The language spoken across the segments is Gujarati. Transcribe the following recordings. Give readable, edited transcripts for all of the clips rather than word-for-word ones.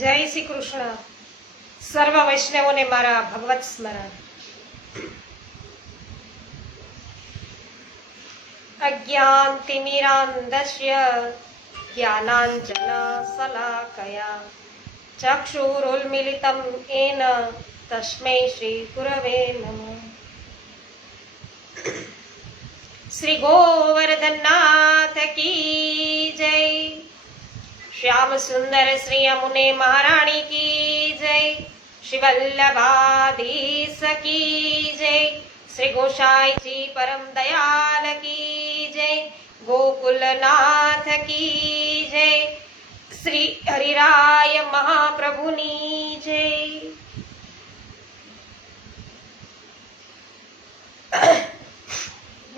જય શ્રી કૃષ્ણ. સર્વ વૈષ્ણવોને મારા ભગવત સ્મરણ. અજ્ઞાનતિમિરાન્ધસ્ય જ્ઞાનાંજન શલાકયા ચક્ષુરુન્મિલિતં येन તસ્મૈ શ્રી ગુરવે નમઃ. શ્રી ગોવર્ધનનાથ કી જય. श्याम सुंदर श्री यमुने महारानी की जय. श्री वल्लभाधीश की जय. श्री गोसाई जी परम दयाल की जय. गोकुलनाथ की जय. श्री हरिराय महाप्रभुनी जय.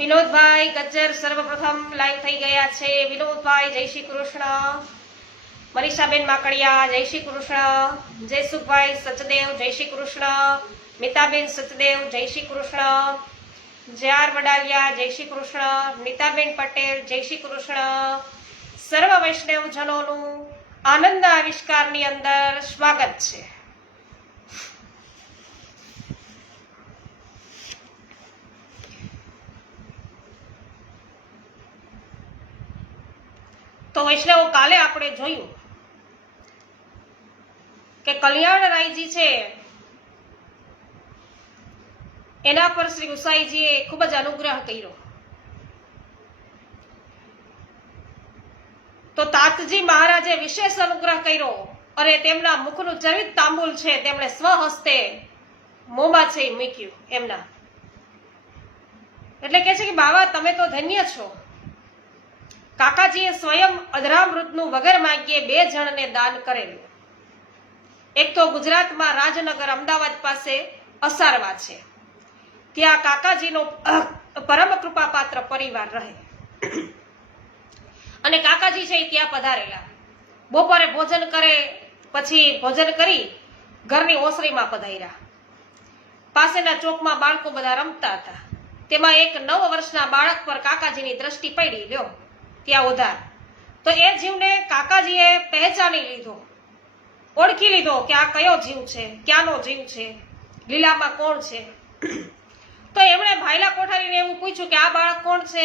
વિનોદભાઈ ગજ્જર સર્વપ્રથમ લાઈવ થઈ ગયા છે. વિનોદભાઈ જય શ્રી કૃષ્ણ. મનીષાબેન માકડિયા જય શ્રી કૃષ્ણ. જયસુખભાઈ સચદેવ જય શ્રી કૃષ્ણ. મિતાબેન સચદેવ જય શ્રી કૃષ્ણ. JR વડાલિયા જય શ્રી કૃષ્ણ. નીતાબેન પટેલ જય શ્રી કૃષ્ણ. સર્વ વૈષ્ણવજનોનું આનંદ આવિષ્કારની અંદર સ્વાગત છે. તો વૈષ્ણવો, કાલે આપણે જોયું કે કલ્યાણરાયજી છે એના પર શ્રી ગુસાઈજીએ ખૂબ જ અનુગ્રહ કર્યો. તો તાતજી મહારાજે વિશેષ અનુગ્રહ કર્યો અને તેમના મુખનું ચરિત તાંબુલ છે તેમણે સ્વહસ્તે મોંમાં છે મૂક્યું એમના. એટલે કે છે કે બાવા તમે તો ધન્ય છો. કાકાજીએ સ્વયં અધરામૃતનું વગર માગ્યે 2 જણને દાન કરેલું. એક તો ગુજરાતમાં રાજનગર અમદાવાદ પાસે અસારવા છે, ત્યાં કાકાજીનો પરમ કૃપાપાત્ર પરિવાર રહે અને કાકાજી છે ત્યાં પધારેલા. બપોરે ભોજન કરે, પછી ભોજન કરી ઘરની ઓસરીમાં પધાર્યા. પાસેના ચોકમાં બાળકો બધા રમતા હતા. તેમાં એક 9 વર્ષના બાળક પર કાકાજીની દ્રષ્ટિ પડી. લ્યો ત્યાં ઉધાર. તો એ જીવને કાકાજીએ પહેચાની લીધો, ઓળખી લીધો કે આ કયો જીવ છે, ક્યાંનો જીવ છે, લીલામાં કોણ છે. તો એમણે ભાઈલા કોઠારીને એવું પૂછ્યું કે આ બાળક કોણ છે.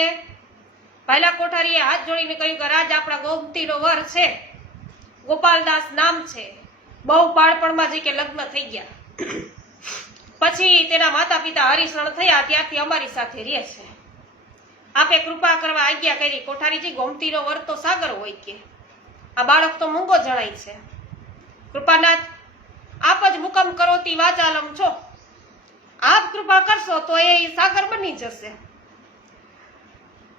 ભાઈલા કોઠારીએ હાથ જોડીને કહ્યું કે રાજ આપણા ગોમતીનો વર છે, ગોપાલદાસ નામ છે, બહુ બાળપણમાં જે કે લગ્ન થઈ ગયા, પછી તેના માતા પિતા હરિશરણ થયા, ત્યારથી અમારી સાથે રહે છે. આપે કૃપા કરવા આજ્ઞા કરી. કોઠારીજી, ગોમતીનો વર તો સાગર હોય કે આ બાળક તો મૂંગો જણાય છે. કૃપાનાથ, આપ જ હુકમ કરો તી વાચાલમ છો. આપ કૃપા કરશો તો એ સાગર બની જશે.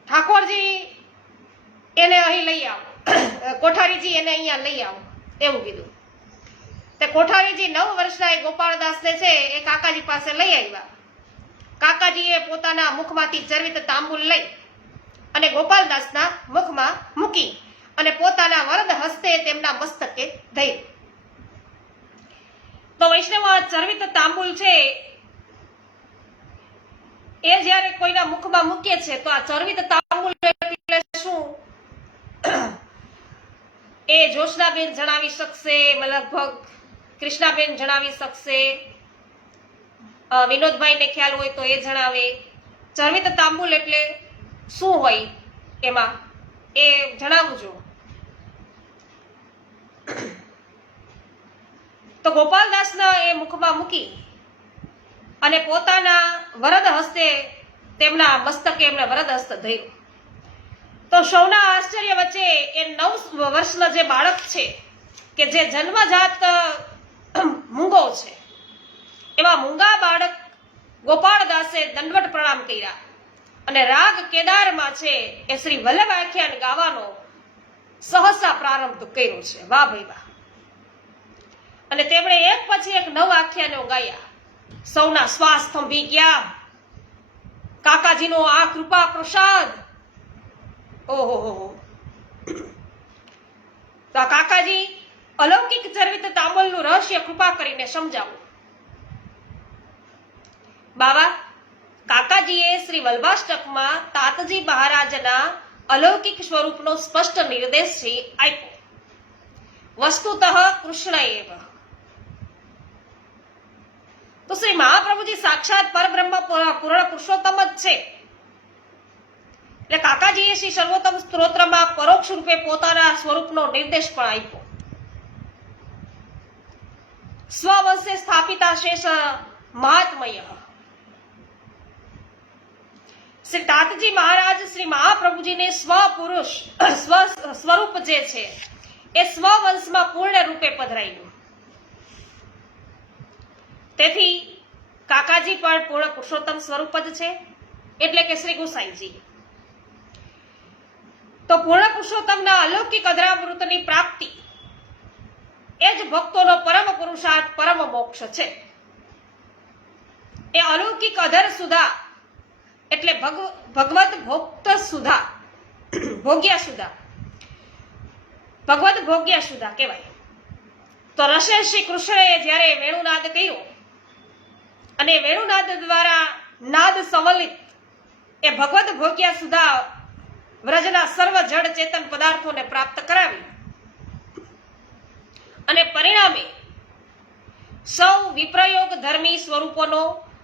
ઠાકોરજી એને અહીં લઈ આવો, કોઠારીજી એને અહીંયા લઈ આવો એવું કીધું. તે કોઠારીજી 9 વર્ષના એ ગોપાળદાસને છે એ કાકાજી પાસે લઈ આવ્યા. કાકાજીએ પોતાના મુખમાંથી ચરિત તાંબુલ લઈ અને ગોપાલદાસના મુખમાં મૂકી અને પોતાના વરદ હસ્તે તેમના મસ્તકે ધર્યું. તો વૈષ્ણવ, આ ચરિત તાંબુલ છે એ જ્યારે કોઈના મુખમાં મૂકીએ છે તો આ ચરિત તાંબુલ એટલે શું એ જોશનાબેન જણાવી શકશે, લગભગ કૃષ્ણાબેન જણાવી શકશે, વિનોદભાઈને ખ્યાલ હોય તો એ જણાવે. ચરિત તાંબુલ એટલે શું હોય એમાં એ જણાવજો. તો ગોપાલદાસના એ મુખમાં મૂકી અને પોતાના વરદ હસ્તે તેમના મસ્તકે એમણે વરદ હસ્ત ધર્યું. તો સૌના આશ્ચર્ય વચ્ચે એ 9 વર્ષનો જે બાળક છે કે જે જન્મજાત મૂંગો છે, એવા મૂંગા બાળક ગોપાળદાસે દંડવટ પ્રણામ કર્યા અને રાગ કેદારમાં છે એ શ્રી વલ્લભ આખ્યાન ગાવાનો સહસા પ્રારંભ કર્યો છે. વાહ ભાઈ વાહ. અને તેમણે એક પછી એક 9 આખ્યાનો ગાયા. સૌના શ્વાસ થંભી ગયા. કાકાજીનો આ કૃપા પ્રસાદ, ઓહો. તો આ કાકાજી અલૌકિક ચરિત તાંબુલનું રહસ્ય કૃપા કરીને સમજાવો. બાવા, કાકાજીએ શ્રી વલ્લભાષ્ટકમાં તાતજી મહારાજના અલૌકિક સ્વરૂપનો સ્પષ્ટ નિર્દેશ છે આપ્યો. વસ્તુતઃ કૃષ્ણ એવ. તો શ્રી મહાપ્રભુજી સાક્ષાત પરબ્રહ્મ પૂર્ણ પુરુષોત્તમ જ છે. એટલે કાકાજીએ શ્રી સર્વોત્તમ સ્ત્રોત્રમાં પરોક્ષ રૂપે પોતાના સ્વરૂપનો નિર્દેશ પણ આપ્યો. સ્વવંશે સ્થાપિતા શેષ મહાત્મય. શ્રી તાતજી મહારાજ શ્રી મહાપ્રભુજીને સ્વપુરુષ સ્વરૂપ જે છે એ સ્વવંશમાં પૂર્ણ રૂપે પધરાયું. તેથી કાકાજી પણ પૂર્ણ પુરુષોત્તમ સ્વરૂપ જ છે, એટલે કે શ્રી ગુસાઈજી. તો પૂર્ણ પુરુષોત્તમના અલૌકિક અધરામૃતની પ્રાપ્તિ એ જ ભક્તોનો પરમ પુરુષાર્થ, પરમ મોક્ષ છે. એ અલૌકિક અધર સુધા એટલે ભગવત ભોક્ત સુધા, ભોગ્યા સુધા, ભગવત ભોગ્યા સુધા કહેવાય. તો રસે શ્રી કૃષ્ણએ જ્યારે વેણુનાદ કર્યો અને વેણુનાદ દ્વારા નાદ સંવલિત એ ભગવત ભોગ્યા સુધા વ્રજના સર્વ જડ ચેતન પદાર્થોને પ્રાપ્ત કરાવી અને પરિણામે સૌ વિપ્રયોગ ધર્મી સ્વરૂપોનો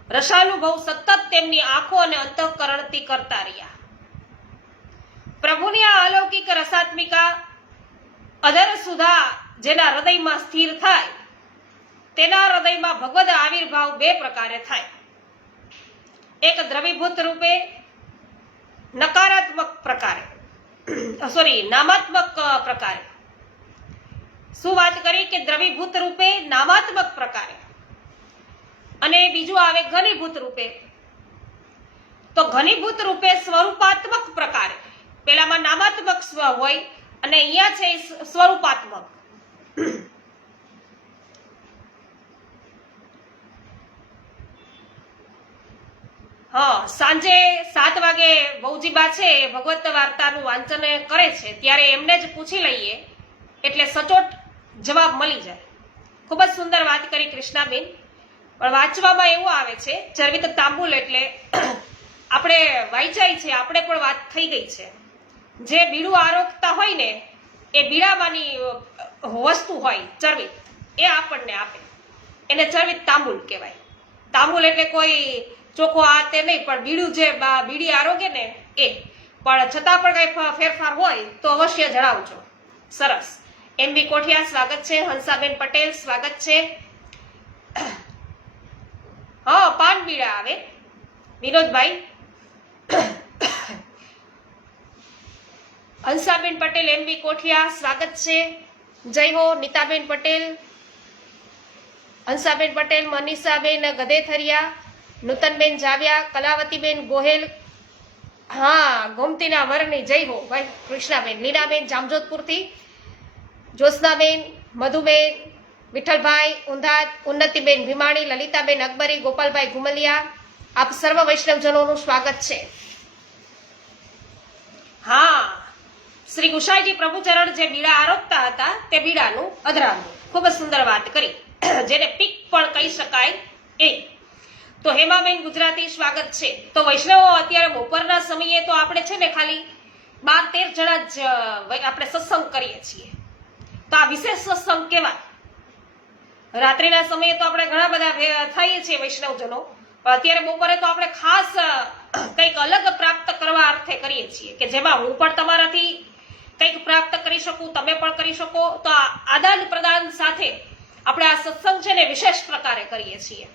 રસાનુભવ સતત તેમની આંખો અને અંતઃકરણથી કરતા રહ્યા. પ્રભુની આ અલૌકિક રસાત્મિકા અધર સુધા જેના હૃદયમાં સ્થિર થાય તેના હૃદયમાં ભગવદ આવિર્ભાવ બે પ્રકારે થાય. એક દ્રવીભૂત રૂપે, નકારાત્મક પ્રકારે, નામાત્મક પ્રકારે. શું વાત કરી કે દ્રવીભૂત રૂપે, નામાત્મક પ્રકારે, અને બીજું આવે ઘનીભૂત રૂપે. તો ઘનીભૂત રૂપે સ્વરૂપાત્મક પ્રકારે, પેલામાં નામાત્મક સ્વ હોય અને અહીંયા છે સ્વરૂપાત્મક. સાંજે 7 વાગે બહુજીબા છે ભગવત વાર્તાનું વાંચન કરે છે ત્યારે એમને જ પૂછી લઈએ એટલે સચોટ જવાબ મળી જાય. ખૂબ જ સુંદર વાત કરી કૃષ્ણાબેન. પણ વાંચવામાં એવું આવે છે ચરવિત તાંબુલ એટલે આપણે વાંચાય છે, આપણે પણ વાત થઈ ગઈ છે. જે બીડું આરોગતા હોય ને એ બીડામાંની વસ્તુ હોય ચરવિત, એ આપણને આપે, એને ચરવિત તાંબુલ કહેવાય. તાંબુલ એટલે કોઈ ચોખ્ખો આ તે નહીં, પણ બીડું જે બીડી આરોગે ને એ. પણ છતાં પણ કઈ ફેરફાર હોય તો અવશ્ય જણાવજો. સરસ. MB કોઠિયા સ્વાગત છે. હંસાબેન પટેલ સ્વાગત છે. પાન બીડા આવે. વિનોદભાઈ. હંસાબેન પટેલ MB કોઠિયા સ્વાગત છે. જય હો. નીતાબેન પટેલ, હંસાબેન પટેલ, મનીષાબેન ગદેથરિયા, નૂતનબેન જાવ્યા, કલાવતીબેન ગોહેલ, ગોમતીના વરની જય હો ભાઈ કૃષ્ણાબેન, લીનાબેન જામજોધપુરથી, જ્યોત્સનાબેન, મધુબેન, વિઠ્ઠલભાઈ ઊંધા, ઉન્નતિબેન ભીમાણી, લલિતાબેન અકબરી, ગોપાલભાઈ ઘુમલિયા, આપ સર્વ વૈષ્ણવજનોનું સ્વાગત છે. શ્રી ગુસાઈજી પ્રભુચરણ જે બીડા આરોગતા હતા તે બીડાનું અધરામૃત. ખૂબ જ સુંદર વાત કરી, જેને પીક પણ કહી શકાય એ. તો હેમાબેન ગુજરાતી સ્વાગત છે. તો વૈષ્ણવો અત્યારે બપોરના સમયે તો આપણે છે ને ખાલી 12-13 જણા જ આપણે સત્સંગ કરીએ છીએ. તો આ વિશેષ સત્સંગ કહેવાય. રાત્રિના સમયે તો આપણે ઘણા બધા થઈએ છીએ વૈષ્ણવજનો, પણ અત્યારે બપોરે તો આપણે ખાસ કંઈક અલગ પ્રાપ્ત કરવા અર્થે કરીએ છીએ કે જેમાં હું પણ તમારાથી કંઈક પ્રાપ્ત કરી શકું, તમે પણ કરી શકો. તો આ આદાન પ્રદાન સાથે આપણે આ સત્સંગ છે ને વિશેષ પ્રકારે કરીએ છીએ.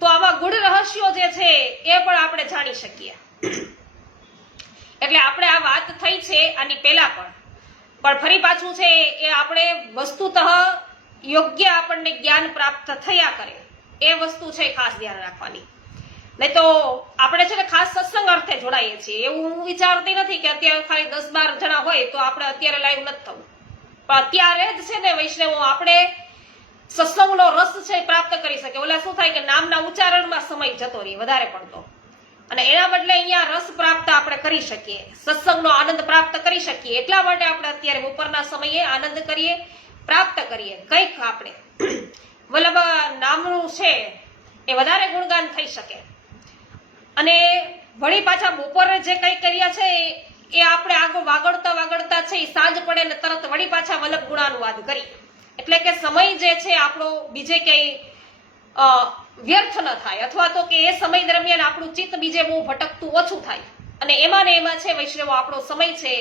તો આમાં ગુઢ રહસ્યો જે છે એ પણ આપણે જાણી શકીએ. એટલે આપણે આ વાત થઈ છે આની પહેલા પણ ફરી પાછું છે એ આપણે વસ્તુતઃ યોગ્ય આપણને જ્ઞાન પ્રાપ્ત થયા કરે એ વસ્તુ છે ખાસ ધ્યાન રાખવાની. નહીં તો આપણે છે ને ખાસ સત્સંગ અર્થે જોડાઈએ છીએ. એવું હું વિચારતી નથી કે અત્યારે ખાલી 10-12 જણા હોય તો આપણે અત્યારે લાઈવ નથી થવું, પણ અત્યારે જ છે ને વૈષ્ણવો આપણે સત્સંગનો રસ છે પ્રાપ્ત કરી શકે. ઓલા શું થાય કે નામના ઉચ્ચારણમાં સમય જતો રહે વધારે પડતો, અને એના બદલે અહીંયા રસ પ્રાપ્ત આપણે કરી શકીએ, સત્સંગનો આનંદ પ્રાપ્ત કરી શકીએ. એટલા માટે આપણે અત્યારે બપોરના સમયે આનંદ કરીએ, પ્રાપ્ત કરીએ. કંઈક આપણે વલ્લભ નામનું છે એ વધારે ગુણગાન થઈ શકે. અને વળી પાછા બપોરે જે કંઈ કર્યા છે એ આપણે આગળ વાગડતા છે એ સાંજ પડે ને તરત વળી પાછા વલ્લભ ગુણાનુવાદ કરી, એટલે કે સમય જે છે આપણો બીજે ક્યાંય વ્યર્થ ન થાય, અથવા તો કે એ સમય દરમિયાન આપણું ચિત્ત બીજે બહુ ભટકતું ઓછું થાય, અને એમાં ને એમાં છે વૈષ્ણવો આપણો સમય છે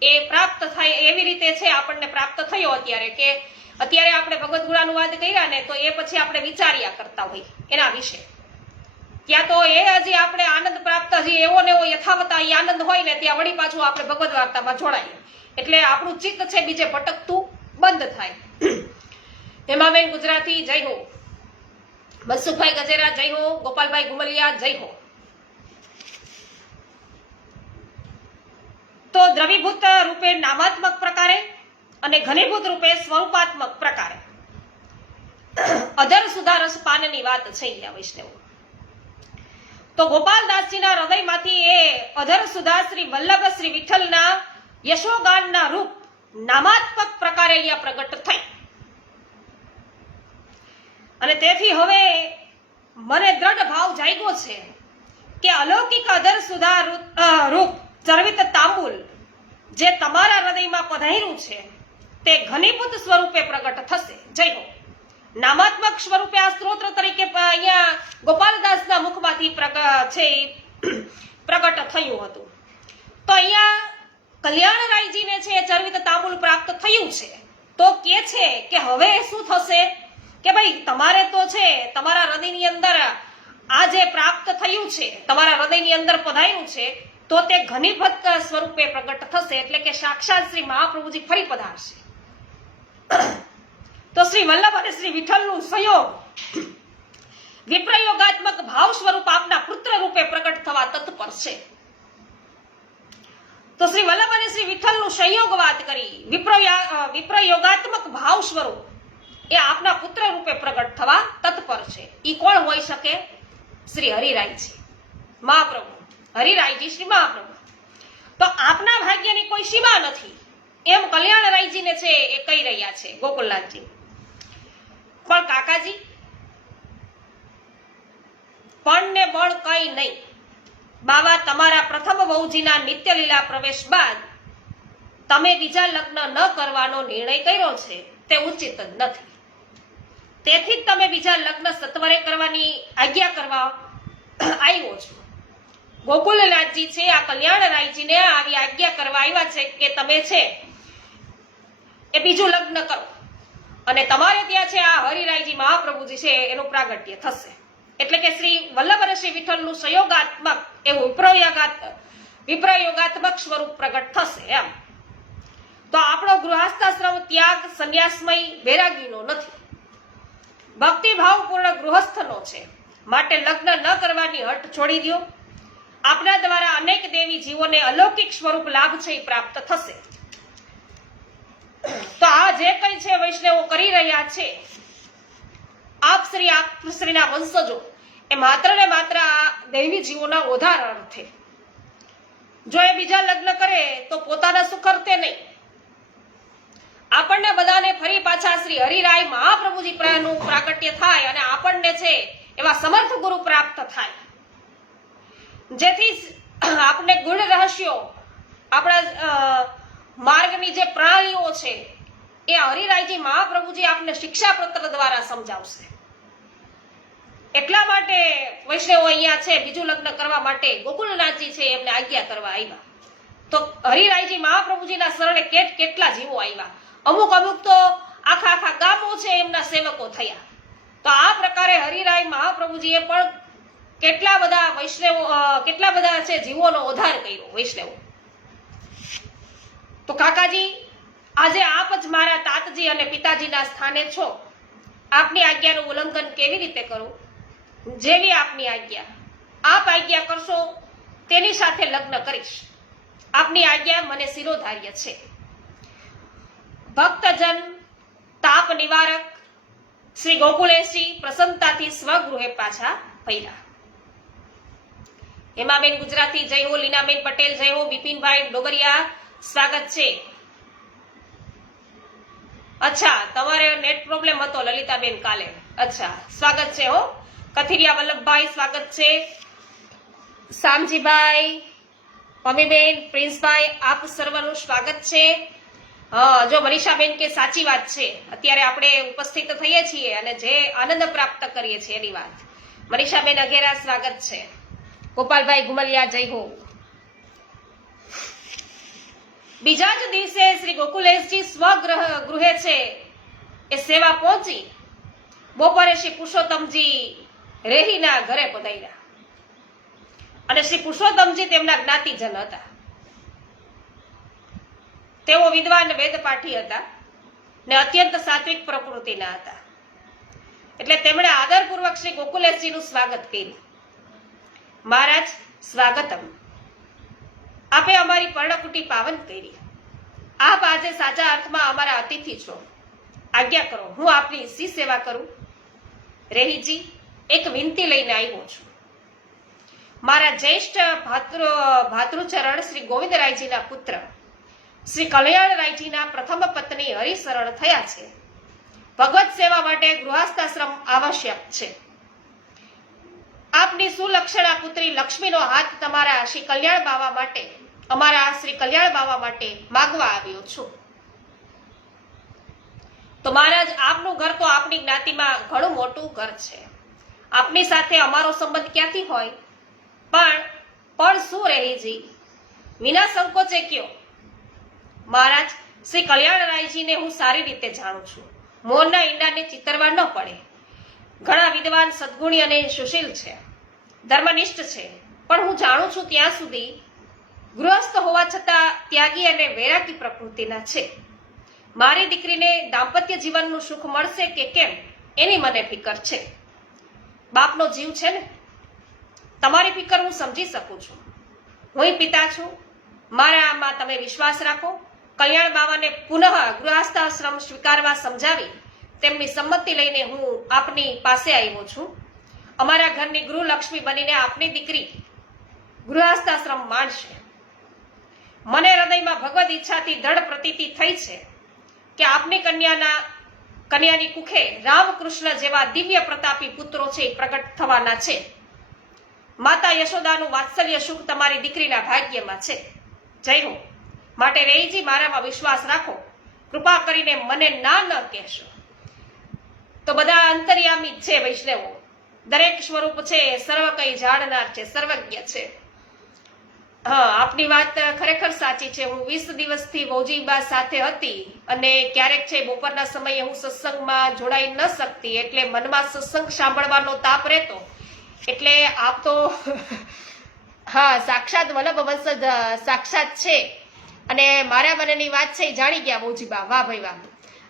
એ પ્રાપ્ત થાય એવી રીતે છે આપણને પ્રાપ્ત થયો અત્યારે, કે અત્યારે આપણે ભગવદ્ ગુણાનુવાદ કર્યા ને તો એ પછી આપણે વિચાર્યા કરતા હોય એના વિશે, ત્યાં તો એ હજી આપણે આનંદ પ્રાપ્ત હજી એવો ને એવો યથાવત એ આનંદ હોય ને ત્યાં વળી પાછું આપણે ભગવદ વાર્તામાં જોડાઈએ, એટલે આપણું ચિત્ત છે બીજે ભટકતું બંધ થાય. હેમાબેન ગુજરાતી જય હો, મનસુખભાઈ ગજેરા જય હો, ગોપાલભાઈ ગુમલિયા જય હો. તો દ્રવીભૂત રૂપે નામાત્મક પ્રકારે અને ઘનીભૂત રૂપે સ્વરૂપાત્મક પ્રકારે અધર સુધારસ પાનની વાત છે અહીંયા વૈષ્ણવો. તો ગોપાલદાસજીના હૃદયમાંથી એ અધર સુધા શ્રી વલ્લભ શ્રી વિઠ્ઠલના યશોગાનના રૂપ નામાત્મક પ્રકારે અહીંયા પ્રગટ થઈ, અને તેથી હવે મને દ્રઢ ભાવ જાગ્યો છે કે અલૌકિક અધર સુધા રૂપ ચરવિત તાંબુલ જે તમારા હૃદયમાં પધાર્યું છે તે ઘનીભૂત સ્વરૂપે પ્રગટ થશે. જય હો. નામાત્મક સ્વરૂપે આ સ્ત્રોત્ર તરીકે અહીંયા ગોપાલદાસના મુખમાંથી પ્રગટ થયું હતું. તો અહીંયા કલ્યાણરાયજીને છે ચરવિત તાંબુલ પ્રાપ્ત થયું છે, તો કે છે કે હવે શું થશે કે ભાઈ તમારે તો છે તમારા હૃદયની અંદર આ જે પ્રાપ્ત થયું છે, તમારા હૃદયની અંદર પધાર્યું છે, તો તે ઘનીભૂત સ્વરૂપે પ્રગટ થશે, એટલે કે સાક્ષાત શ્રી મહાપ્રભુજી ફરી પધારશે. તો શ્રી વલ્લભ અને શ્રી વિઠ્ઠલનું સંયોગ વિપ્રયોગાત્મક ભાવ સ્વરૂપ આપના પુત્ર રૂપે પ્રગટ થવા તત્પર છે. તો શ્રી વલ્લભ અને શ્રી વિઠ્ઠલનું સંયોગ વાત કરી, વિપ્રયોગાત્મક ભાવ સ્વરૂપ એ આપના પુત્ર રૂપે પ્રગટ થવા તત્પર છે. ઈ કોણ હોઈ શકે? શ્રી હરિરાયજી મહાપ્રભુ, હરિરાયજી શ્રી મહાપ્રભુ. તો આપના ભાગ્યની કોઈ સીમા નથી એમ કલ્યાણરાયજીને છે એ કહી રહ્યા છે ગોકુલનાથજી. પણ કાકાજી પણ ને બળ કઈ નહીં, બાવા તમારા પ્રથમ વહુજીના નિત્ય લીલા પ્રવેશ બાદ તમે બીજા લગ્ન ન કરવાનો નિર્ણય કર્યો છે તે ઉચિત જ નથી, તેથી જ તમે બીજા લગ્ન સત્વરે કરવાની આજ્ઞા કરવા આવ્યો છો. ગોકુલનાથજી છે આ કલ્યાણરાયજીને આવી આજ્ઞા કરવા આવ્યા છે કે તમે છે એ બીજું લગ્ન કરો, અને તમારે ત્યાં છે આ હરિરાયજી મહાપ્રભુજી છે એનું પ્રાગટ્ય થશે, એટલે કે શ્રી વલ્લભ અને શ્રી વિઠ્ઠલનું સંયોગાત્મક એવું વિપ્રયોગાત્મક સ્વરૂપ પ્રગટ થશે એમ. તો આપણો ગૃહસ્થાશ્રમ ત્યાગ સંન્યાસમય વૈરાગીનો નથી, ભક્તિભાવપૂર્ણ ગૃહસ્થનો છે, માટે લગ્ન ન કરવાની હઠ છોડી દો. આપના દ્વારા અનેક દેવી જીવોને અલૌકિક સ્વરૂપ લાભ છે એ પ્રાપ્ત થશે. તો આ જે કઈ છે વૈષ્ણવો કરી રહ્યા છે આપ શ્રીના વંશજો, એ માત્ર ને માત્ર આ દૈવી જીવોના ઉદ્ધાર અર્થે. જો એ બીજા લગ્ન કરે તો પોતાના સુખ અર્થે નહીં, આપણને બધાને ફરી પાછા શ્રી હરિરાય મહાપ્રભુજી નું પ્રાગટ્ય થાય અને આપણને છે એવા સમર્થ ગુરુ પ્રાપ્ત થાય, જેથી આપણે ગુણ રહસ્યો આપણા માર્ગની જે પ્રણાલીઓ છે એ હરિરાયજી મહાપ્રભુજી આપને શિક્ષાપત્ર દ્વારા સમજાવશે. એટલા માટે વૈષ્ણવો અહીંયા છે બીજું લગ્ન કરવા માટે ગોકુલનાથજી છે એમને આજ્ઞા કરવા આવ્યા. તો હરિરાયજી મહાપ્રભુજીના શરણે કેટલા જીવો આવ્યા, અમુક તો આખા ગામો છે એમના સેવકો થયા. તો આ પ્રકારે હરિરાય મહાપ્રભુજીએ પણ કેટલા બધા છે જીવોનો ઉદ્ધાર કર્યો વૈષ્ણવો. તો કાકાજી આજે આપ જ મારા તાતજી અને પિતાજીના સ્થાને છો, આપની આજ્ઞાનું ઉલ્લંઘન કેવી રીતે કરું? જેવી આપની આજ્ઞા, આપ આજ્ઞા કરશો તેની સાથે લગ્ન કરીશ. આપની આજ્ઞા મને શિરોધાર્ય છે. ભક્તજન તાપ નિવારક શ્રી ગોકુલેશજી પ્રસન્નતાથી સ્વગૃહે પાછા ફર્યા. હેમાબેન ગુજરાતી જય હો, લીનાબેન પટેલ જય હો, બિપિનભાઈ ડોગરિયા સ્વાગત છે. અચ્છા, તમારે નેટ પ્રોબ્લેમ હતો લલિતાબેન કાલે. અચ્છા, સ્વાગત છે હો. કથિરિયા વલ્લભભાઈ સ્વાગત છે. શામજીભાઈ પમીબેન, પ્રિન્સભાઈ, આપ સર્વનું સ્વાગત છે. જો મનીષાબેન કે સાચી વાત છે, અત્યારે આપણે ઉપસ્થિત થઈએ છીએ અને જે આનંદ પ્રાપ્ત કરીએ છીએ એની વાત. મનીષાબેન અઘેરા સ્વાગત છે. ગોપાલભાઈ ગુમલિયા, જય હો. બીજા જ દિવસે શ્રી ગોકુલેશજી સ્વગૃહે છે એ સેવા પહોંચી બપોરે શ્રી પુરુષોત્તમજી રેહીના ઘરે પધાર્યા અને શ્રી પુરુષોત્તમજી તેમના જ્ઞાતિજન હતા. તેઓ વિદ્વાન વેદપાઠી હતા ને અત્યંત સાત્વિક પ્રકૃતિના હતા. એટલે તેમણે આદરપૂર્વક શ્રી ગોકુલેશજીનું સ્વાગત કર્યું. મહારાજ, સ્વાગતમ. આપે અમારી પર્ણકુટી પાવન કરી. આપ આજે સાચા અર્થમાં અમારા અતિથિ છો. આજ્ઞા કરો, હું આપની શી સેવા કરું? રેહીજી, એક વિનંતી લઈને આવ્યો છું. મારા જ્યેષ્ઠ ભાતૃચરણ શ્રી ગોવિંદરાયજીના પુત્ર શ્રી કલ્યાણરાયજીના પ્રથમ પત્ની હરિશરણ થયા છે. ભગવત સેવા માટે ગૃહસ્થાશ્રમ આવશ્યક છે. આપની સુલક્ષણા પુત્રી લક્ષ્મીનો હાથ તમારા શ્રી કલ્યાણ બાવા માટે, અમારા શ્રી કલ્યાણ બાવા માટે માગવા આવ્યો છું. તો મહારાજ, આપનું ઘર તો આપણી જ્ઞાતિમાં ઘણું મોટું ઘર છે. આપની સાથે અમારો સંબંધ ક્યાંથી હોય? પણ શું રેહીજી, વિના સંકોચે કયો. મહારાજ, શ્રી કલ્યાણરાયજીને હું સારી રીતે જાણું છું. મોરના ઈંડાને ચિતરવા ન પડે. ઘણા વિદ્વાન, સદગુણી અને સુશીલ છે, ધર્મનિષ્ઠ છે. પણ હું જાણું છું ત્યાં સુધી ગૃહસ્થ હોવા છતાં ત્યાગી અને વૈરાગી પ્રકૃતિના છે. મારી દીકરીને દાંપત્ય જીવનનું સુખ મળશે કે કેમ એની મને ફિકર છે. બાપનો જીવ છે ને. તમારી ફિકર હું સમજી શકું છું. હું પિતા છું. મારા આમાં તમે વિશ્વાસ રાખો. કલ્યાણ બાવાને પુનઃ ગૃહસ્થાશ્રમ સ્વીકારવા સમજાવી તેમની સંમતિ લઈને હું આપની પાસે આવ્યો છું. અમારા ઘરની ગૃહલક્ષ્મી બનીને આપની દીકરી ગૃહસ્થાશ્રમ માણશે. મને હૃદયમાં ભગવદ ઈચ્છાથી દ્રઢ પ્રતીતિ થઈ છે કે આપની કન્યાની કુખે રામકૃષ્ણ જેવા દિવ્ય પ્રતાપી પુત્રો છે પ્રગટ થવાના છે. માતા યશોદાનું વાત્સલ્ય સુખ તમારી દીકરીના ભાગ્યમાં છે. જય હો. માટે રેહીજી, મારામાં વિશ્વાસ રાખો. કૃપા કરીને મને ના ન કહેશો. તો બધા અંતર્યામી છે વૈષ્ણવો. દરેક સ્વરૂપ છે, સર્વ કઈ જાણનાર છે, સર્વજ્ઞ છે. હા, આપની વાત ખરેખર સાચી છે. હું 20 દિવસથી વૌજીબા સાથે હતી અને ક્યારેક છે બપોરના સમયે હું સત્સંગમાં જોડાઈ ન શકતી, એટલે મનમાં સત્સંગ સાંભળવાનો તાપ રહેતો. એટલે આપ તો હા, સાક્ષાત વલ્લભ વંશજ સાક્ષાત છે અને મારા મનની વાત છે એ જાણી ગયા વૌજીબા. વાહ ભાઈ વાહ.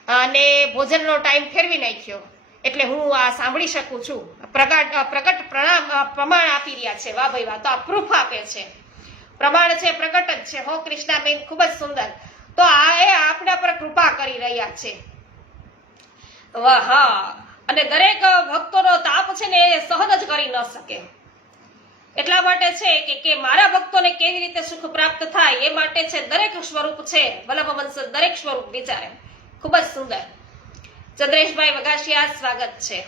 અને ભોજનનો ટાઈમ ફેરવી નાખ્યો એટલે હું આ સાંભળી શકું છું. પ્રગટ પ્રમાણ આપી રહ્યા છે. વાહ ભાઈ વાહ. તો આ પ્રૂફ આપે છે, પ્રમાણ છે, પ્રગટ જ છે. હો કૃષ્ણાબેન, ખૂબ જ સુંદર. તો આ એ આપણા પર કૃપા કરી રહ્યા છે. હા, અને દરેક ભક્તોનો તાપ છે ને એ સહન જ કરી ન શકે. એટલા માટે છે કે મારા ભક્તોને કેવી રીતે સુખ પ્રાપ્ત થાય એ માટે છે દરેક સ્વરૂપ છે વલ્લભ વંશ, દરેક સ્વરૂપ વિચારે. ખૂબ જ સુંદર. ચંદ્રેશભાઈ વગાસિયા, સ્વાગત છે.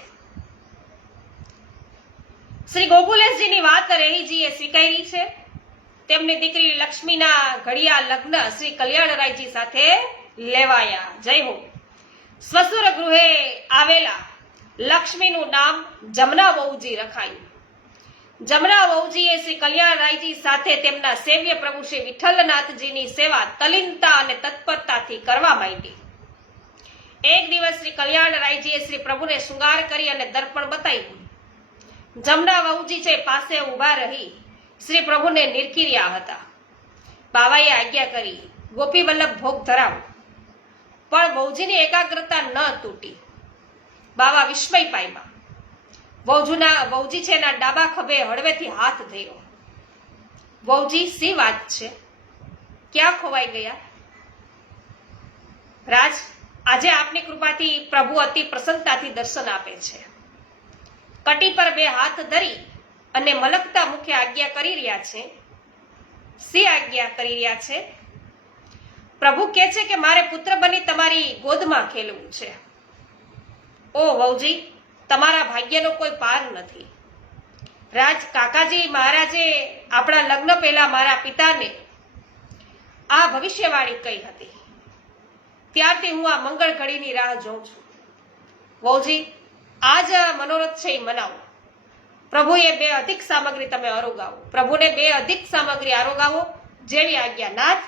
શ્રી ગોકુલેશજીની વાત રેહીજીએ સ્વીકારી છે. તેમની દીકરી લક્ષ્મીના ઘડિયા લગ્ન શ્રી કલ્યાણરાયજી સાથે લેવાયા. જય હો. સ્વસુર ગૃહે આવેલા લક્ષ્મીનું નામ જમના વહુજી રખાયું. જમના વહુજીએ શ્રી કલ્યાણરાયજી સાથે તેમના સેવ્ય પ્રભુ શ્રી વિઠ્ઠલનાથજીની સેવા તલીનતા અને તત્પરતાથી કરવા માંડી. એક દિવસ શ્રી કલ્યાણરાયજીએ શ્રી પ્રભુને શૃંગાર કરી અને દર્પણ બતાવ્યું. જમના વહુજી છે પાસે ઊભા રહી શ્રી પ્રભુને નિરખી રહ્યા હતા. બાવાએ આજ્ઞા કરી, ગોપી વલ્લભ ભોગ ધરાવો. પણ વહુજીની એકાગ્રતા ન તૂટી. બાવા વિસ્મય પામ્યા. વહુજી છે એના ડાબા ખભે હળવેથી હાથ ધર્યો. વહુજી, શી વાત છે? ક્યાં ખોવાઈ ગયા? રાજ, આજે આપની કૃપાથી પ્રભુ અતિ પ્રસન્નતાથી દર્શન આપે છે. કટી પર બે હાથ ધરી અને મલકતા મુખે આજ્ઞા કરી રહ્યા છે. શી આજ્ઞા કરી રહ્યા છે? પ્રભુ કહે છે કે મારે પુત્ર બની તમારી ગોદમાં ખેલવું છે. ઓ વહુજી, તમારા ભાગ્યનો કોઈ પાર નથી. કાકાજી મહારાજે આપણા લગ્ન પહેલા મારા પિતાને આ ભવિષ્યવાણી કહી હતી. ત્યારથી હું આ મંગળ ઘડીની રાહ જોઉં છું. વહુજી, આજ મનોરથ છે એ મનાવો. પ્રભુએ 2 અધિક સામગ્રી તમે આરોગાવો. પ્રભુને 2 અધિક સામગ્રી આરોગાવો, જેવી આજ્ઞા. નાથ,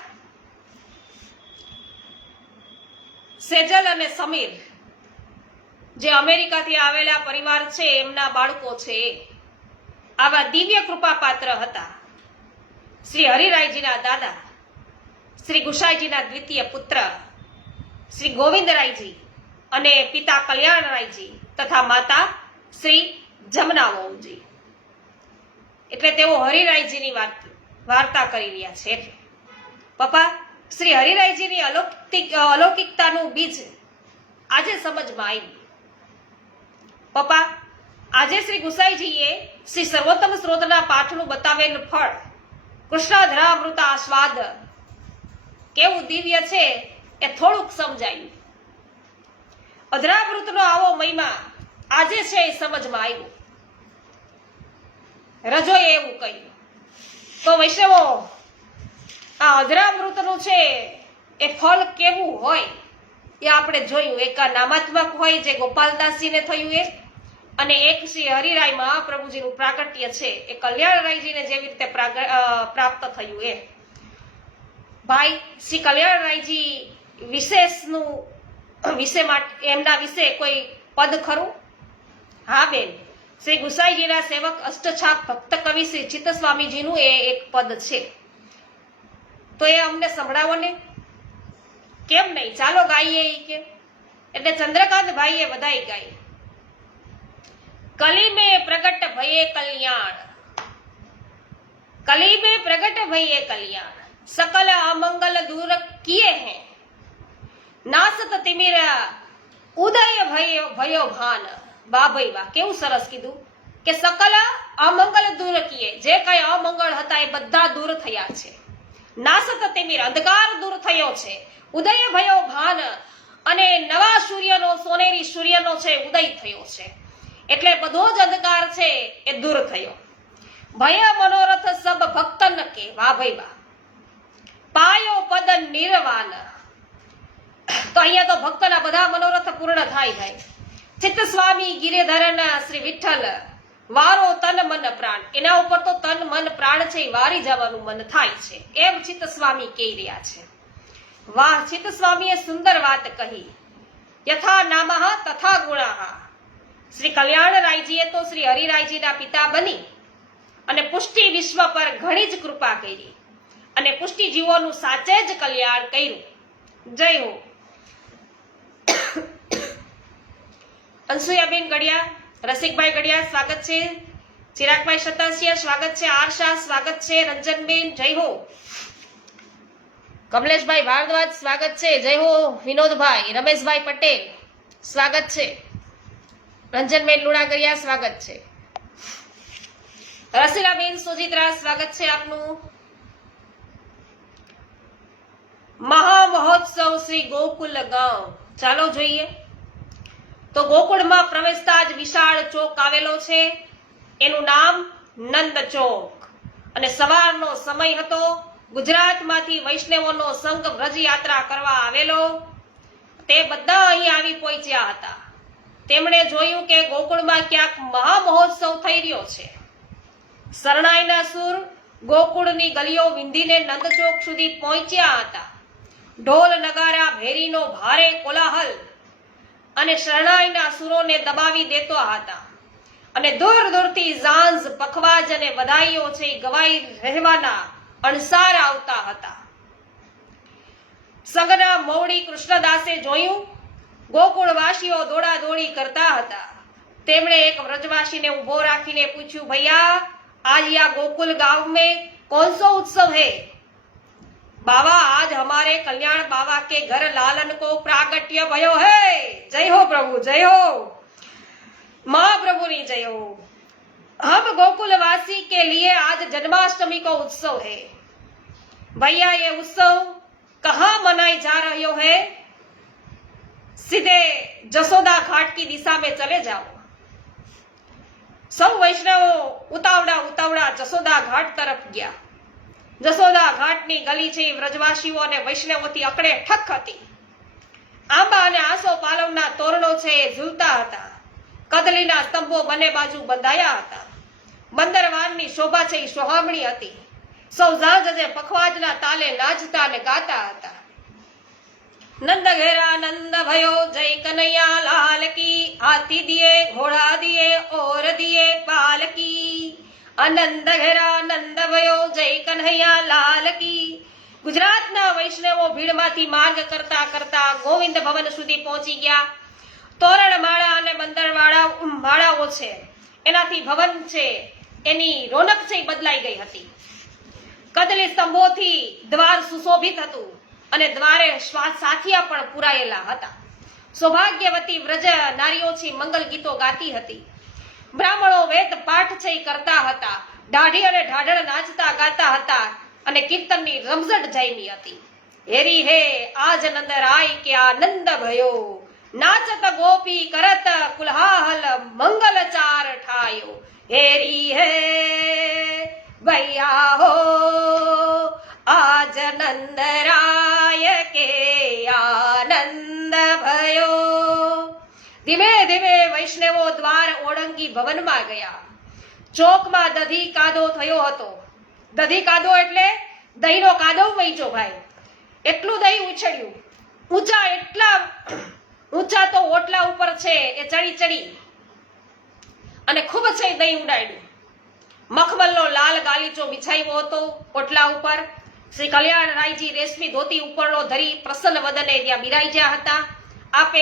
સેજલ અને સમીર જે અમેરિકાથી આવેલા પરિવાર છે, એમના બાળકો છે, આવા દિવ્ય કૃપા પાત્ર હતા. શ્રી હરિરાયજીના દાદા, શ્રી ગુસાઈજીના દ્વિતીય પુત્ર શ્રી ગોવિંદરાયજી અને પિતા કલ્યાણરાયજી તથા માતા શ્રી જમનાવજી. એટલે તેઓ હરિરાયજીની વાર્તા કરી રહ્યા છે. એટલે પપ્પા, શ્રી હરિરાયજીની અલૌકિકતાનું બીજ આજે સમજમાં આવ્યું. પપ્પા, આજે શ્રી ગુસાઈજીએ શ્રી સર્વોત્તમ સ્ત્રોતના પાઠનું બતાવેલ ફળ કૃષ્ણાધરામૃત આસ્વાદ કેવું દિવ્ય છે એ થોડુંક સમજાયું. અધરામૃતનો આવો મહિમા આજે છે એ સમજમાં આવ્યું. રજોએ એવું કહ્યું. તો વૈષ્ણવો, આ અધરામૃતનું છે એ ફળ કેવું હોય એ આપણે જોયું. એક નામાત્મક હોય જે ગોપાલદાસજીને થયું એ, અને એક શ્રી હરિરાય મહાપ્રભુજીનું પ્રાગટ્ય છે એ કલ્યાણરાયજીને જેવી રીતે પ્રાપ્ત થયું એ. ભાઈ, શ્રી કલ્યાણરાયજી એમના વિશે કોઈ પદ ખરું? હા બેન, શ્રી ગુસાઈજીના સેવક અષ્ટછાપ ભક્ત કવિ શ્રી ચિત્તસ્વામીજીનું એ એક પદ છે. તો એ અમને સંભળાવો ને. કેમ નહીં, ચાલો ગાઈએ. કે એટલે ચંદ્રકાંત ભાઈએ વધાઈ ગાઈ. કલી में प्रगट भये कल्याण, कली में प्रगट भये कल्याण, सकल अमंगल दूर किए हैं, नासत तिमिरा ઉદય ભયો ભાન. વાહ ભાઈ વાહ, કેવું સરસ કીધું કે સકલ અમંગલ દૂર કિએ, જે કઈ અમંગળ હતા એ બધા દૂર થયા છે. નાસત તિમિર, અંધકાર દૂર થયો છે. ઉદય ભયો ભાન, અને નવા સૂર્યનો, સોનેરી સૂર્યનો છે ઉદય થયો છે. એટલે બધો જ અંધકાર છે એ દૂર થયો. ભય મનોરથ સબ ભક્તન કે. વાહ ભાઈ વાહ. પાયો પદ નિર્વાણ, તો અહીંયા તો ભક્તના બધા મનોરથ પૂર્ણ થાય. ભાઈ, ચિત્ત સ્વામી ગિરિધરન શ્રી વિઠ્ઠલ વારો તન મન પ્રાણ. એના ઉપર તો તન મન પ્રાણ છે એ વારી જવાનું મન થાય છે, એમ ચિત્ત સ્વામી કહી રહ્યા છે. વાહ, ચિત્ત સ્વામીએ સુંદર વાત કહી. યથા નામઃ તથા ગુણાઃ. શ્રી કલ્યાણરાયજીએ તો શ્રી હરિરાયજીના પિતા બની અને પુષ્ટિ વિશ્વ પર ઘણી જ કૃપા કરી અને પુષ્ટિ જીવોનું સાચે જ કલ્યાણ કર્યું. જય હો. અનસુયાબેન ગડિયા, રસિકભાઈ ગડિયા સ્વાગત છે. ચિરાગભાઈ સતાસિયા સ્વાગત છે. આરશા સ્વાગત છે. રંજનબેન જય હો. કમલેશભાઈ ભારદ્વાજ સ્વાગત છે. જય હો. વિનોદભાઈ, રમેશભાઈ પટેલ સ્વાગત છે. રંજનબેન લુણાગરિયા સ્વાગત છે. રસીલાબેન સુજિત્રા સ્વાગત છે આપનું. મહામહોત્સવ શ્રી ગોકુલ ગાંવ. ચાલો જોઈએ. તો ગોકુળમાં પ્રવેશતા જ વિશાળ ચોક આવેલો છે. એનું નામ નંદ ચોક. અને સવારનો સમય હતો. ગુજરાતમાંથી વૈષ્ણવોનો સંઘ વ્રજ યાત્રા કરવા આવેલો. તે બધા અહીં આવી પહોંચ્યા હતા. તેમણે જોયું કે ગોકુળમાં ક્યાંક મહામહોત્સવ થઈ રહ્યો છે. શરણાઈના સુર ગોકુળની ગલીઓ વિંધીને નંદચોક સુધી પહોંચ્યા હતા. ઢોલ નગારા ભેરીનો ભારે કોલાહલ અને શરણાઈના સુરોને દબાવી દેતા હતા. અને દૂર દૂરથી ઝાંઝ, પખવાજ અને વધાઈઓ છે ગવાઈ રહેવાના અણસાર આવતા હતા. સંઘના મૌડી કૃષ્ણદાસે જોયું ગોકુળવાસીઓ દોડાદોડી કરતા હતા. તેમણે એક વ્રજવાસીને ઉભો રાખીને પૂછ્યું, ભૈયા आज यहाँ गोकुल गांव में कौन सा उत्सव है? बाबा, आज हमारे कल्याण बाबा के घर लालन को प्रागट्य भयो है. जय हो प्रभु, जय हो महाप्रभु नी जय हो. हम गोकुलवासी के लिए आज जन्माष्टमी को उत्सव है. भैया, ये उत्सव कहाँ मनाई जा रही है? सीधे जसोदा घाट की दिशा में चले जाओ. સૌ વૈષ્ણવો ઉતાવળા ઉતાવળા જસોદા ઘાટ તરફ ગયા. જસોદા ઘાટની ગલી છે વ્રજવાસીઓ અને વૈષ્ણવોથી અકડે ઠક હતી. આંબા અને આસો પાલવના તોરણો છે એ ઝૂલતા હતા. કદલીના સ્તંભો બંને બાજુ બંધાયા હતા. બંદરવાનની શોભા છે એ સોહામણી હતી. સૌ ઝાંઝે પખવાજના તાલે નાચતા અને ગાતા હતા. નંદ ઘેરા નંદ ભયો જય કનૈયા લાલ કી, હાથી દિએ ઘોડા દિએ ઓર દિએ પાલકી. આનંદ ઘેરા નંદ ભયો જય કનૈયા લાલ કી. ગુજરાતના વૈષ્ણવો ભીડમાંથી માર્ગ કરતા કરતા ગોવિંદ ભવન સુધી પહોંચી ગયા. તોરણ માળા અને બંદરવાળા માળાઓ છે એનાથી ભવન છે એની રોનક છે બદલાઈ ગઈ હતી. કદલી સ્તંભોથી દ્વાર સુશોભિત હતું અને દ્વારે સાથિયા પણ પુરાયેલા હતા. સૌભાગ્યવતી વ્રજ નારીઓ છે મંગલ ગીતો ગાતી હતી. બ્રાહ્મણો વેદ પાઠ છે કરતા હતા. ઢાઢી અને ઢાઢળ નાચતા ગાતા હતા અને કીર્તનની રમઝટ જામી હતી. હેરી હે આજ નંદરાય કે આનંદ ભયો, નાચત ગોપી કરત કુલહાહલ મંગલ ચાર ઠાયો. હેરી હે ભૈયા હો આજ નંદરાય કે આનંદ ભયો. ધીમે ધીમે વૈષ્ણવો દ્વાર ઓળંગી ભવનમાં ગયા. ચોકમાં દધી કાદો થયો હતો. દધી કાદો એટલે દહીંનો કાદો વહીજો ભાઈ. એટલું દહીં ઉછળ્યું. ઊંચા તો ઓટલા ઉપર છે એ ચડી ચડી અને ખૂબ છે દહીં ઉડાડ્યું. મખમલનો લાલ ગાલીચો બિછાવ્યો હતો ઓટલા ઉપર. શ્રી કલ્યાણ રાયજી રેશમી ધોતી ઉપરનો ધરી પ્રસન્ન વદને ત્યાં બિરાજ્યા હતા. આપે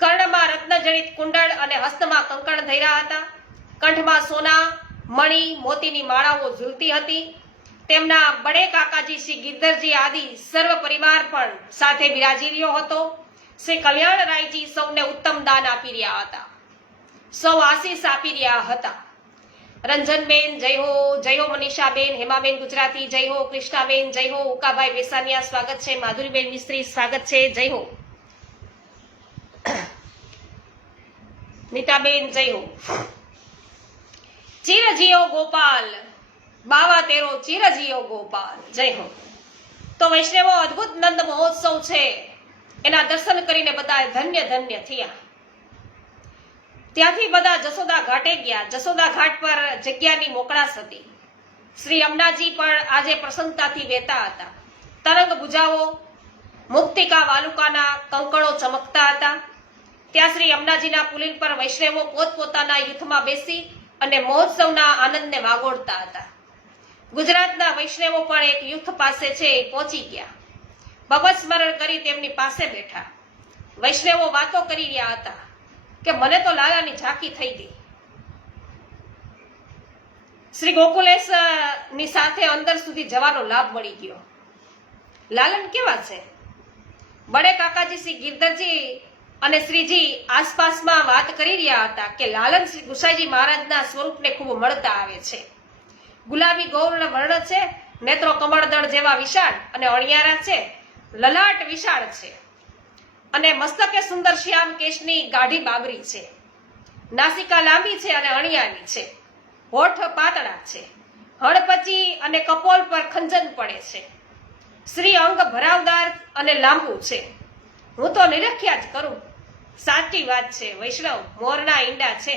કર્ણમાં રત્નજડિત કુંડળ અને હસ્તમાં કંકણ ધર્યા હતા. કંઠમાં સોના મણી મોતીની માળાઓ ઝૂલતી હતી. તેમના બડે કાકાજી શ્રી ગિરધરજી આદિ સર્વ પરિવાર પણ સાથે બિરાજી રહ્યો હતો. શ્રી કલ્યાણ રાયજી સૌને ઉત્તમ દાન આપી રહ્યા હતા. સૌ આશીષ આપી રહ્યા હતા. રંજનબેન જય હો, જય હો મનીષાબેન, હેમાબેન ગુજરાતી જય હો, કૃષ્ણાબેન જય હો, ઉકાભાઈ વેસાનિયા સ્વાગત છે, માધુરીબેન મિસ્ત્રી સ્વાગત છે જય હો, નીતાબેન જય હો. ચિરજીઓ ગોપાલ બાવા તેરો ચિરજીઓ ગોપાલ જય હો. તો વૈષ્ણવો અદ્ભુત નંદ મહોત્સવ છે એના દર્શન કરીને બધા ધન્ય ધન્ય થયા. ત્યાંથી બધા જસોદા ઘાટે ગયા. જસોદા ઘાટ પર જગ્યાની મોકળાશ હતી. શ્રી અમનાજી પણ આજે પ્રસન્નતાથી વહેતા હતા. તરંગ ભુજાઓ મુક્તિકા વાલુકાના કંકણો ચમકતા હતા. ત્યાં શ્રી અમનાજીના પુલિન પર વૈષ્ણવો પોતપોતાના યુથમાં બેસી અને મહોત્સવના આનંદને વાગોળતા હતા. ગુજરાતના વૈષ્ણવો પણ એક યુથ પાસે છે એ પહોંચી ગયા. ભગવત સ્મરણ કરી તેમની પાસે બેઠા. વૈષ્ણવો વાતો કરી રહ્યા હતા કે મને તો લાલાની ઝાંકી થઈ ગઈ. શ્રી ગોકુલેશ ની સાથે અંદર સુધી જવાનો લાભ મળી ગયો. લાલન કેવા છે? બડે કાકાજી શ્રી ગિરધરજી અને શ્રીજી આસપાસમાં વાત કરી રહ્યા હતા કે લાલન શ્રી ગુસાઈજી મહારાજના સ્વરૂપને ખૂબ મળતા આવે છે. ગુલાબી ગૌર્ણ વર્ણ છે, નેત્રો કમળદળ જેવા વિશાળ અને અણિયારા છે, લલાટ વિશાળ છે અને મસ્તકે સુંદર શ્યામ કેશની ગાઢી બાબરી છે. નાસિકા લાંબી છે અને અણિયાની છે. હોઠ પાતળા છે. હળપચી અને કપોલ પર ખંજન પડે છે. શ્રી અંગ ભરાવદાર અને લાંબુ છે. હું તો નિરખ્યા જ કરું. સાચી વાત છે વૈષ્ણવ, મોરના ઈંડા છે.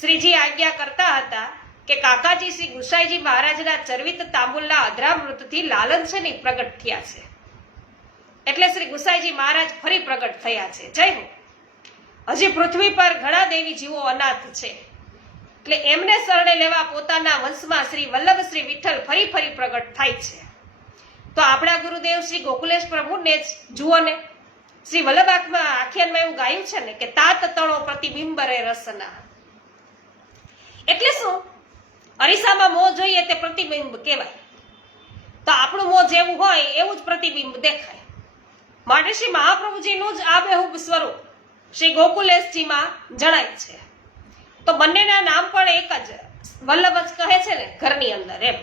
શ્રીજી આજ્ઞા કરતા હતા કે કાકાજી શ્રી ગુસાઈજી મહારાજના ચરવિત તાંબુલના અધરામૃતથી લાલન છે ને પ્રગટ થયા છે. એટલે શ્રી ગુસાઈજી મહારાજ ફરી પ્રગટ થયા છે. જય હો. હજી પૃથ્વી પર ઘણા દેવી જીવો અનાથ છે એટલે એમને શરણે લેવા પોતાના વંશમાં શ્રી વલ્લભ શ્રી વિઠ્ઠલ ફરી ફરી પ્રગટ થાય છે. તો આપણા ગુરુદેવ શ્રી ગોકુલેશ પ્રભુને જ જુઓ ને. શ્રી વલ્લભ આખ્યાનમાં એવું ગાયું છે ને કે તાત તણો પ્રતિબિંબ રે રસના. એટલે શું? અરીસામાં મોં જોઈએ તે પ્રતિબિંબ કહેવાય. તો આપણું મોં જેવું હોય એવું જ પ્રતિબિંબ દેખાય. માટે શ્રી મહાપ્રભુજીનું જ આબેહૂબ સ્વરૂપ શ્રી ગોકુલેશજીમાં જણાય છે. તો બંનેના નામ પણ એક જ વલ્લભ જ કહે છે ને ઘરની અંદર એમ.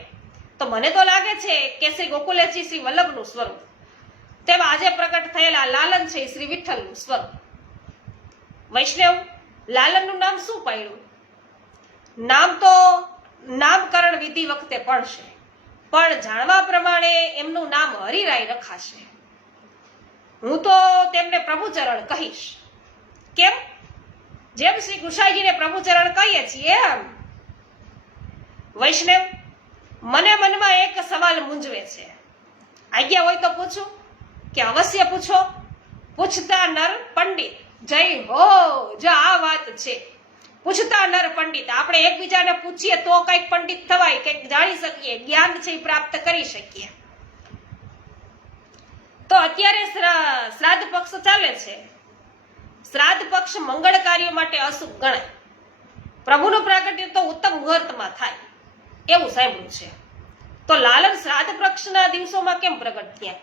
તો મને તો લાગે છે કે શ્રી ગોકુલેશજી શ્રી વલ્લભનું સ્વરૂપ, તેમ આજે પ્રગટ થયેલા લાલન છે શ્રી વિઠ્ઠલનું સ્વરૂપ. વૈષ્ણવ લાલનનું નામ શું પાડ્યું? નામ તો નામકરણ વિધિ વખતે પડશે, પણ જાણવા પ્રમાણે એમનું નામ હરિરાય રખાશે. હું તો તેમને પ્રભુચરણ કહીશ. કેમ? જેમ શ્રી ગુસાઈજીને પ્રભુચરણ કહીએ છીએ એમ. વૈષ્ણવ, મને મનમાં એક સવાલ મૂંઝવે છે. આજ્ઞા હોય તો પૂછું? કે અવશ્ય પૂછો. પૂછતા નર પંડિત. જય હો, જો આ વાત છે. પૂછતા નર પંડિત. આપણે એકબીજાને પૂછીએ તો કંઈક પંડિત થવાય, કંઈક જાણી શકીએ, જ્ઞાન છે એ પ્રાપ્ત કરી શકીએ. તો અત્યારે શ્રાદ્ધ પક્ષ ચાલે છે. શ્રાદ્ધ પક્ષ મંગળ કાર્ય માટે અશુભ ગણાય. પ્રભુનું પ્રાગટ્ય તો ઉત્તમ મુહૂર્તમાં થાય એવું સાંભળ્યું છે. તો લાલન શ્રાદ્ધ પક્ષના દિવસોમાં કેમ પ્રગટ થયા?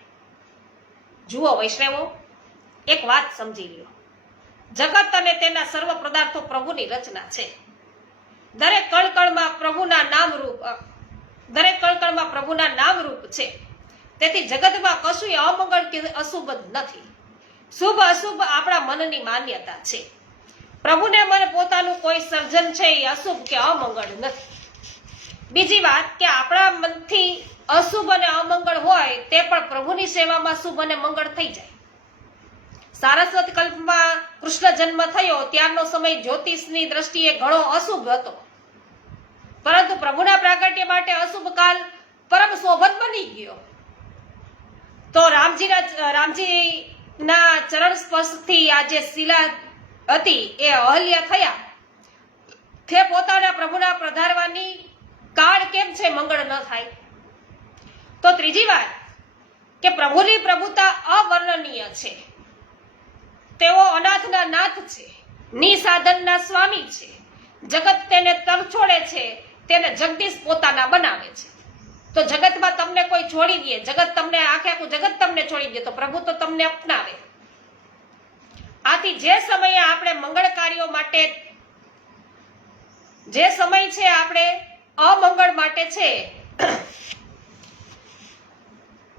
જુઓ વૈષ્ણવો, એક વાત સમજી લ્યો. જગત અને તેના સર્વ પદાર્થો પ્રભુની રચના છે. દરેક કણકણમાં પ્રભુના નામરૂપ છે. તેથી જગતમાં કશું અમંગળ કે અશુભ જ નથી. શુભ અશુભ આપણા મનની માન્યતા છે. પ્રભુને મન પોતાનું કોઈ સર્જન છે એ અશુભ કે અમંગળ નથી. બીજી વાત કે આપણા મનથી અશુભ અને અમંગળ હોય તે પણ પ્રભુની સેવામાં શુભ અને મંગળ થઈ જાય. સારસ્વત કલ્પમાં કૃષ્ણ જન્મ થયો ત્યારનો સમય જ્યોતિષની દ્રષ્ટિએ ઘણો અશુભ હતો, પરંતુ પ્રભુના પ્રાગટ્ય માટે અશુભ કાલ પરમ શોભન બની ગયો. તો રામજીના ચરણ સ્પર્શથી આ જે શિલા હતી એ અહલ્ય થયા. તે પોતાના પ્રભુના પધારવાની કાળ કેમ છે મંગળ ન થાય? તો ત્રીજી વાત કે પ્રભુની પ્રભુતા અવર્ણનીય છે. તેઓ અનાથના નાથ છે, નિસાધનના સ્વામી છે. જગત તેને તરછોડે છે, તેને જગદીશ પોતાના બનાવે છે. તો જગતમાં તમને કોઈ છોડી દે, જગત તમને આખું જગત તમને છોડી દે, તો પ્રભુ તો તમને અપનાવે. આથી જે સમયે આપણે મંગળ કાર્યો માટે, જે સમય છે આપણે અમંગળ માટે છે,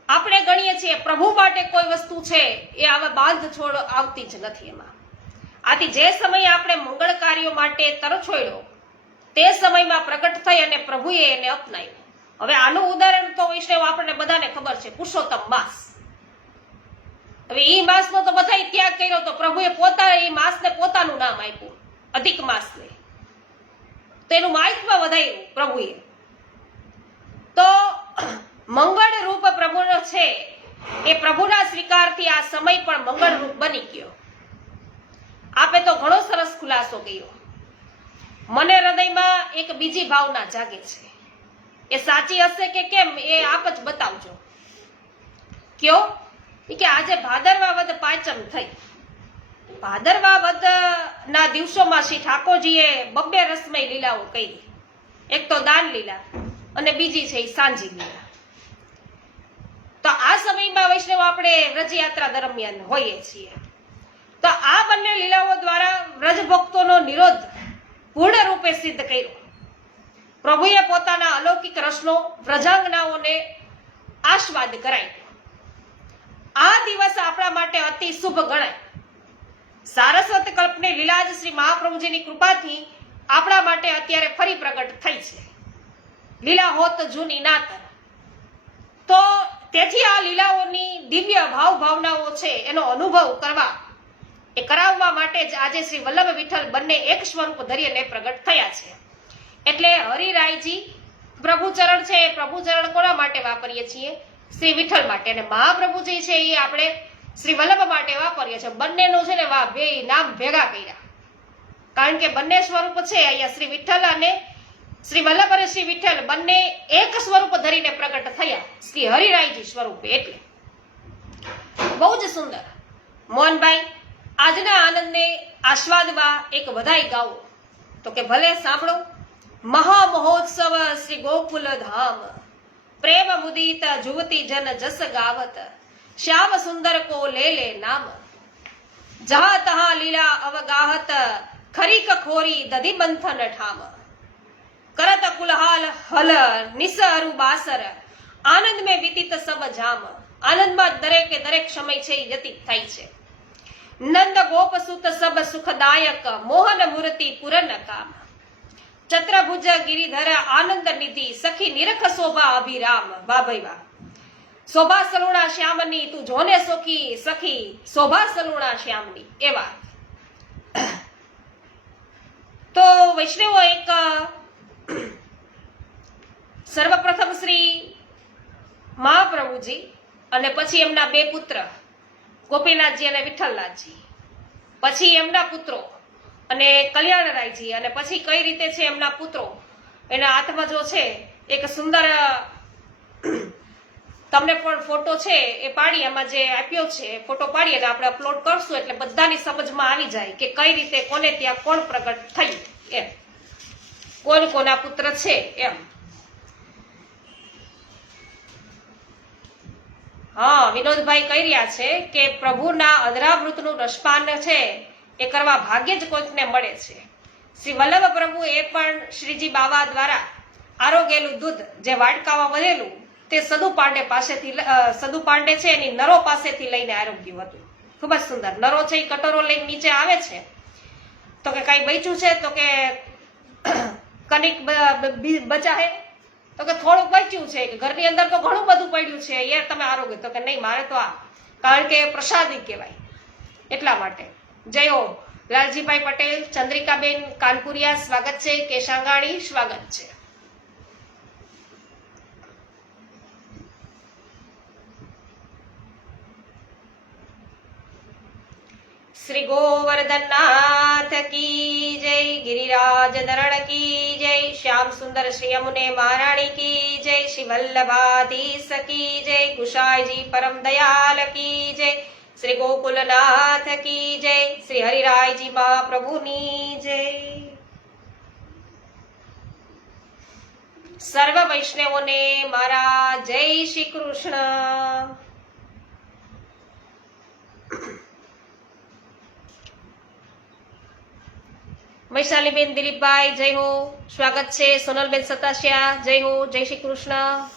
આપણે ગણીએ છીએ પ્રભુ માટે કોઈ વસ્તુ છે એ આવા બાંધ છોડ આવતી જ નથી એમાં. આથી જે સમયે આપણે મંગળ કાર્યો માટે તરછોડ્યો તે સમયમાં પ્રગટ થઈ અને પ્રભુએ એને અપનાવ્યો. હવે આનું ઉદાહરણ તો વૈષ્ણવ આપણને બધાને ખબર છે, પુરુષોત્તમ માસ. હવે એ માસનો તો બધાય ત્યાગ કર્યો, તો પ્રભુએ પોતાના એ માસને પોતાનું નામ આપ્યું, અધિક માસને. તેનું મહાત્મ્ય વધાર્યું પ્રભુએ. તો મંગળ રૂપ પ્રભુનો છે એ પ્રભુના સ્વીકારથી આ સમય પણ મંગળ રૂપ બની ગયો. આપે તો ઘણો સરસ ખુલાસો કર્યો. મને હૃદયમાં એક બીજી ભાવના જાગે છે. એ સાચી હશે કે કેમ એ આપ જ બતાવજો. કયો? કે આજે ભાદરવા વદ પાંચમ થઈ. ભાદરવા વદ ના દિવસોમાં શ્રી ઠાકોરજીએ બબ્બે રસમય લીલાઓ કરી. એક તો દાન લીલા અને બીજી છે સાંજી લીલા. તો આ સમયમાં વૈષ્ણવ આપણે વ્રજયાત્રા દરમિયાન હોઈએ છીએ. તો આ બંને લીલાઓ દ્વારા વ્રજ ભક્તોનો નિરોધ પૂર્ણ રૂપે સિદ્ધ કર્યો. પ્રભુએ પોતાના અલૌકિક રસનો વ્રજાંગનાઓને આસ્વાદ કરાવ્યો. આ દિવસ આપણા માટે અતિ શુભ ગણાય. સારસ્વત કલ્પની લીલા જ શ્રી મહાપ્રભુજીની કૃપાથી આપણા માટે અત્યારે ફરી પ્રગટ થઈ છે. લીલા હોત જૂની નાતર. તો તેથી આ લીલાઓની દિવ્ય ભાવનાઓ છે એનો અનુભવ કરાવવા માટે જ આજે શ્રી વલ્લભ વિઠ્ઠલ બંને એક સ્વરૂપ ધરીને પ્રગટ થયા છે. એટલે હરિરાયજી પ્રભુચરણ છે એ પ્રભુચરણ કોના માટે વાપરીએ છીએ? શ્રી વિઠ્ઠલ માટે. અને મહાપ્રભુજી છે એ આપણે શ્રી વલ્લભ માટે વાપરીએ છીએ. બંનેનું છે ને બે નામ ભેગા કર્યા, કારણ કે બંને સ્વરૂપ છે અહીંયા શ્રી વિઠ્ઠલ અને શ્રી વલ્લભ અને શ્રી વિઠ્ઠલ બંને એક સ્વરૂપ ધરીને પ્રગટ થયા, શ્રી હરિરાયજી સ્વરૂપે. એટલે બહુ જ સુંદર. મોહનભાઈ, આજના આનંદને આસ્વાદવા એક વધાઈ ગાઓ. તો કે ભલે સાંભળો. મહા મહોત્સવ શ્રી ગોકુલ ધામ, પ્રેમ મુદિત જુવતી જન જસ ગાવત, શ્યામ સુંદર કો લે લે નામ, જહા તહા લીલા અવગાહત, ખરીક ખોરી દધી બંથન ઠામ, કરત કુલહાલ હલ નિસરુ બાસર, આનંદ મેં વિતિત સબ જામ. આનંદમાં દરેકે દરેક સમય છે એ વ્યતીત થાય છે. નંદ ગોપ સુત સબ સુખદાયક મોહન મૂર્તિ પુરન કામ ચત્રભુજ ગિરિધર આનંદ નિધિ સખી નિરખ શોભા અભિરામ. વાહ ભાઈ વાહ. શોભા સલુણા શ્યામની તું જોને સોખી સખી શોભા સલુણા શ્યામની. એવા તો વૈષ્ણવો એક સર્વપ્રથમ શ્રી મહાપ્રભુજી અને પછી એમના બે પુત્ર ગોપીનાથજી અને વિઠ્ઠલનાથજી, પછી એમના પુત્રો અને કલ્યાણરાયજી, અને પછી કઈ રીતે છે એમના પુત્રો એના હાથમાં જો છે એક સુંદર તમને પણ ફોટો છે એ પાડી એમાં જે આપ્યો છે ફોટો પાડી અને આપણે અપલોડ કરશું એટલે બધાની સમજમાં આવી જાય કે કઈ રીતે કોને ત્યાં કોણ પ્રગટ થયું, એમ કોણ કોના પુત્ર છે એમ. હા, વિનોદભાઈ કહી રહ્યા છે કે પ્રભુના અધરામૃતનું રસપાન છે એ કરવા ભાગ્ય જ કોઈકને મળે છે. શ્રી વલ્લભ પ્રભુ એ પણ શ્રીજી બાવા દ્વારા આરોગેલું દૂધ જે વાટકામાં વધેલું તે સદુ પાંડે પાસેથી સદુ પાંડે છે એની નરો પાસેથી લઈને આરોગ્યું હતું. ખૂબ જ સુંદર. નરો છે એ કટોરો લઈને નીચે આવે છે તો કે કઈ બચ્યું છે તો કે કનિક બચાહે તો કે થોડુંક બચ્યું છે કે ઘરની અંદર તો ઘણું બધું પડ્યું છે યાર તમે આરોગ્ય તો કે નહીં મારે તો આ, કારણ કે પ્રસાદી કહેવાય એટલા માટે. જય હો. લાલજીભાઈ પટેલ, ચંદ્રિકાબેન કાનપુરિયા સ્વાગત છે, કેશાંગાણી સ્વાગત છે. શ્રી ગોવર્ધનનાથ કી જય, ગિરિરાજ ધરણ કી જય, શ્યામ સુંદર શ્રી યમુને મહારાણી કી જય, શ્રી વલ્લભાધીશ કી જય, ગુસાઈજી પરમ દયાલ કી જય, શ્રી ગોકુલનાથ કી જય, શ્રી હરિરાયજી મહાપ્રભુની જય. સર્વ વૈષ્ણવોને મારા જય શ્રી કૃષ્ણ. વૈશાલીબેન દિલીપભાઈ જય હો, સ્વાગત છે. સોનલબેન સતાસિયા જય હો, જય શ્રી કૃષ્ણ.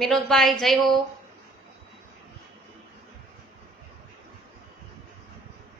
વિનોદભાઈ જય હો.